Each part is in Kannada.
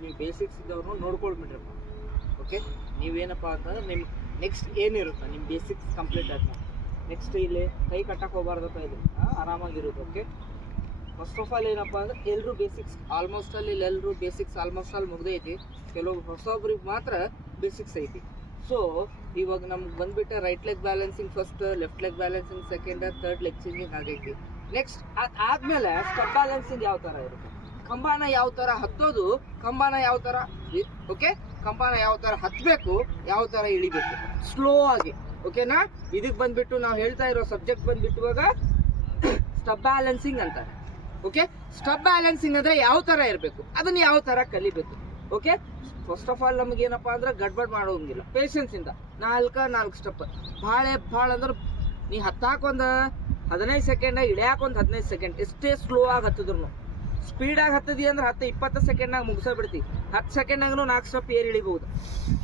ನೀವು ಬೇಸಿಕ್ಸ್ ಇದ್ದವ್ರನ್ನ ನೋಡ್ಕೊಳ್ಬಿಟ್ರಪ್ಪ. ಓಕೆ, ನೀವೇನಪ್ಪ ಅಂತಂದ್ರೆ ನಿಮ್ಮ ನೆಕ್ಸ್ಟ್ ಏನಿರುತ್ತೆ ನಿಮ್ಮ ಬೇಸಿಕ್ಸ್ ಕಂಪ್ಲೀಟ್ ಆದ್ಮೇಲೆ ನೆಕ್ಸ್ಟ್ ಇಲ್ಲಿ ಕೈ ಕಟ್ಟಕ್ಕೆ ಹೋಗ್ಬಾರ್ದಪ್ಪ, ಇಲ್ಲಿ ಆರಾಮಾಗಿರೋದು. ಓಕೆ, ಫಸ್ಟ್ ಆಫ್ ಆಲ್ ಏನಪ್ಪ ಅಂದ್ರೆ ಎಲ್ಲರೂ ಬೇಸಿಕ್ಸ್ ಆಲ್ಮೋಸ್ಟ್ ಅಲ್ಲಿ ಎಲ್ಲರೂ ಬೇಸಿಕ್ಸ್ ಆಲ್ಮೋಸ್ಟ್ ಅಲ್ಲಿ ಮುಗ್ದೈತಿ. ಕೆಲವು ಹೊಸೊಬ್ರಿಗೆ ಮಾತ್ರ ಬೇಸಿಕ್ಸ್ ಐತಿ. ಸೊ ಇವಾಗ ನಮ್ಗೆ ಬಂದ್ಬಿಟ್ಟು right leg balancing first, left leg balancing second, third leg changing ಆಗೈತಿ. ನೆಕ್ಸ್ಟ್ ಆದ್ಮೇಲೆ ಸ್ಟೆಪ್ ಬ್ಯಾಲೆನ್ಸಿಂಗ್ ಯಾವ ಥರ ಇರುತ್ತೆ, ಕಂಬಾನ ಯಾವ ಥರ ಹತ್ತೋದು, ಕಂಬಾನ ಯಾವ ಥರ ಓಕೆ ಕಂಬಾನ ಯಾವ ಥರ ಹತ್ತಬೇಕು, ಯಾವ ಥರ ಇಳಿಬೇಕು ಸ್ಲೋ ಆಗಿ. ಓಕೆನಾ, ಇದಕ್ಕೆ ಬಂದ್ಬಿಟ್ಟು ನಾವು ಹೇಳ್ತಾ ಇರೋ ಸಬ್ಜೆಕ್ಟ್ ಬಂದ್ಬಿಟ್ಟು ಇವಾಗ ಸ್ಟೆಪ್ ಬ್ಯಾಲೆನ್ಸಿಂಗ್ ಅಂತಾರೆ. ಓಕೆ, ಸ್ಟೆಪ್ ಬ್ಯಾಲೆನ್ಸಿಂಗ್ ಅಂದರೆ ಯಾವ ಥರ ಇರಬೇಕು, ಅದನ್ನು ಯಾವ ಥರ ಕಲಿಬೇಕು. ಓಕೆ, ಫಸ್ಟ್ ಆಫ್ ಆಲ್ ನಮಗೇನಪ್ಪ ಅಂದ್ರೆ ಗಡ್ಬಡ್ ಮಾಡೋಂಗಿಲ್ಲ, ಪೇಷನ್ಸಿಂದ ನಾಲ್ಕು ಸ್ಟೆಪ್. ಭಾಳ ಅಂದ್ರೆ ನೀ ಹತ್ತಾಕೊಂದು 15 ಸೆಕೆಂಡ್, ಇಳಿಯಾಕೊಂದು 15 ಸೆಕೆಂಡ್, ಎಷ್ಟೇ ಸ್ಲೋ ಆಗಿ ಹತ್ತಿದ್ರು. ಸ್ಪೀಡಾಗಿ ಹತ್ತದಿ ಅಂದ್ರೆ 10-20 ಸೆಕೆಂಡ್ನಾಗ ಮುಗಿಸೋಬಿಡ್ತಿ. 10 ಸೆಕೆಂಡ್ನಾಗೂ 4 ಸ್ಟೆಪ್ ಏರ್ ಇಳಿಬಹುದು.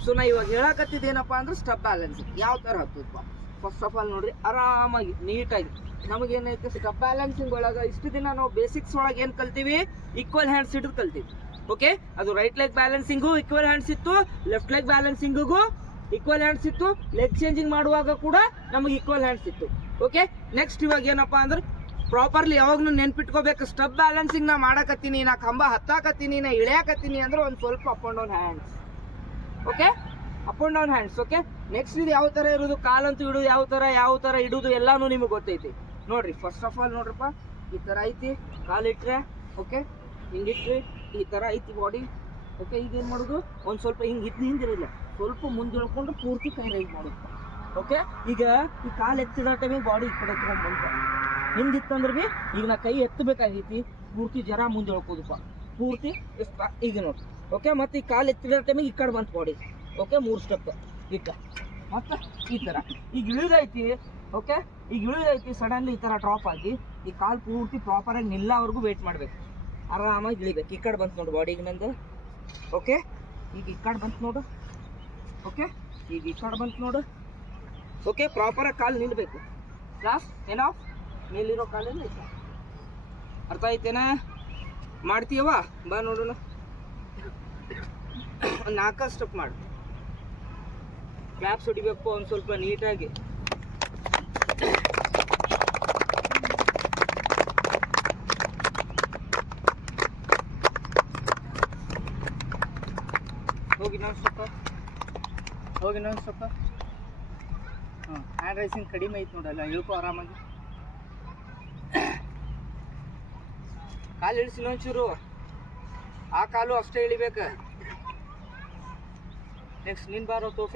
ಸೊ ನಾ ಇವಾಗ ಹೇಳಕತ್ತಿದ್ದೇನಪ್ಪ ಅಂದ್ರೆ ಸ್ಟೆಪ್ ಬ್ಯಾಲೆನ್ಸಿಂಗ್ ಯಾವ ಥರ ಹತ್ತದಪ್ಪ. ಫಸ್ಟ್ ಆಫ್ ಆಲ್ ನೋಡ್ರಿ, ಆರಾಮಾಗಿ ನೀಟಾಗಿ ನಮಗೇನೈತೆ ಸ್ಟೆಪ್ ಬ್ಯಾಲೆನ್ಸಿಂಗ್ ಒಳಗೆ ಇಷ್ಟು ದಿನ ನಾವು ಬೇಸಿಕ್ಸ್ ಒಳಗೆ ಏನು ಕಲ್ತೀವಿ, ಈಕ್ವಲ್ ಹ್ಯಾಂಡ್ಸ್ ಹಿಡಿದು ಕಲ್ತೀವಿ. ಓಕೆ, ಅದು right leg balancing equal hands ಇತ್ತು, ಲೆಫ್ಟ್ ಲೆಗ್ ಬ್ಯಾಲೆನ್ಸಿಂಗಿಗೂ ಈಕ್ವಲ್ ಹ್ಯಾಂಡ್ಸ್ ಇತ್ತು, ಲೆಗ್ ಚೇಂಜಿಂಗ್ ಮಾಡುವಾಗ ಕೂಡ ನಮಗೆ ಈಕ್ವಲ್ ಹ್ಯಾಂಡ್ಸ್ ಇತ್ತು. ಓಕೆ, ನೆಕ್ಸ್ಟ್ ಇವಾಗ ಏನಪ್ಪ ಅಂದ್ರೆ ಪ್ರಾಪರ್ಲಿ ಯಾವಾಗ್ಲೂ ನೆನ್ಪಿಟ್ಕೋಬೇಕು, ಸ್ಟೆಪ್ ಬ್ಯಾಲೆನ್ಸಿಂಗ್ ನಾ ಮಾಡಕತ್ತೀನಿ, ನಾ ಕಂಬ ಹತ್ತಾಕತ್ತೀನಿ, ನಾ ಇಳಿಯಾಕತ್ತೀನಿ ಅಂದ್ರೆ ಒಂದು ಸ್ವಲ್ಪ up and down hands. Okay, up and down hands. Okay, next ಇದು ಯಾವ ಥರ ಇರೋದು, ಕಾಲಂತೂ ಇಡೋದು ಯಾವ ಥರ ಇಡೋದು ಎಲ್ಲಾನು ನಿಮಗೆ ಗೊತ್ತೈತಿ. ನೋಡ್ರಿ, ಫಸ್ಟ್ ಆಫ್ ಆಲ್ ನೋಡ್ರಪ್ಪ, ಈ ಥರ ಐತಿ ಕಾಲಿಟ್ರೆ. ಓಕೆ, ಹಿಂಗಿಟ್ರಿ ಈ ಥರ ಐತಿ ಬಾಡಿ. ಓಕೆ, ಈಗ ಏನು ಮಾಡೋದು, ಒಂದು ಸ್ವಲ್ಪ ಹಿಂಗೆ ಹಿಂದಿರಲಿಲ್ಲ, ಸ್ವಲ್ಪ ಮುಂದೆ ಹೇಳ್ಕೊಂಡು ಪೂರ್ತಿ ಕೈ ರೈಸ್ ಮಾಡೋದು. ಓಕೆ, ಈಗ ಈ ಕಾಲು ಎತ್ತಿಡೋ ಟೈಮಿಗೆ ಬಾಡಿ ಈ ಕಡೆ ತೊಗೊಂಡ್ಬಂತ ಹಿಂದಿತ್ತಂದ್ರೆ ಭೀ ಈಗ ನಾ ಕೈ ಎತ್ತಬೇಕಾಗೈತಿ, ಪೂರ್ತಿ ಜರ ಮುಂದೆ ಹೇಳ್ಕೋದಪ್ಪ, ಪೂರ್ತಿ ಎಷ್ಟು ಈಗ ನೋಡಿ. ಓಕೆ, ಮತ್ತು ಈ ಕಾಲು ಎತ್ತಿಡೋ ಟೈಮಿಗೆ ಈ ಕಡೆ ಬಂತು ಬಾಡಿ. ಓಕೆ, 3 ಸ್ಟೆಪ್ ಇಕ್ಕ ಮತ್ತು ಈ ಥರ ಈಗ ಇಳಿದೈತಿ. ಓಕೆ, ಈಗ ಇಳಿದೈತಿ, ಸಡನ್ಲಿ ಈ ಥರ ಡ್ರಾಪ್ ಆಗಿ ಈ ಕಾಲು ಪೂರ್ತಿ ಪ್ರಾಪರಾಗಿ ನಿಲ್ಲವರೆಗೂ ವೆಯ್ಟ್ ಮಾಡಬೇಕು, ಆರಾಮಾಗಿ ಇಳಿಬೇಕು. ಈ ಕಡೆ ಬಂತು ನೋಡು ಬಾಡಿಗೆ ನಂದು. ಓಕೆ, ಈಗ ಈ ಕಡೆ ಬಂತು ನೋಡು. ಓಕೆ, ಈಗ ಈ ಕಡೆ ಬಂತು ನೋಡು. ಓಕೆ, ಪ್ರಾಪರಾಗಿ ಕಾಲು ನಿಲ್ಲಬೇಕು. ಕ್ಲಾಸ್ ಏನೋ ಮೇಲಿರೋ ಕಾಲಲ್ಲಿ ಐತೆ, ಅರ್ಥ ಐತೇನಾ? ಮಾಡ್ತೀಯವ ಬಾ ನೋಡೋಣ. ಒಂದು 4 ಸ್ಟೆಪ್ ಮಾಡು, ಕ್ಲಾಪ್ಸ್ ಹೊಡಿಬೇಕು ಒಂದು ಸ್ವಲ್ಪ ನೀಟಾಗಿ. ಹೋಗಿ ಇನ್ನೊಂದು ಸ್ವಲ್ಪ ಹ್ಯಾಂಡ್ ರೈಸಿಂಗ್ ಕಡಿಮೆ ಐತೆ ನೋಡಲ್ಲ, ಇಳ್ಕೊ ಆರಾಮಾಗಿ. ಕಾಲು ಇಳಿಸಿ ಇನ್ನೊಂಚೂರು, ಆ ಕಾಲು ಅಷ್ಟೇ ಇಳಿಬೇಕು. ನೆಕ್ಸ್ಟ್ ನಿನ್ ಬಾರೋ ತೋರ್ಸಿ.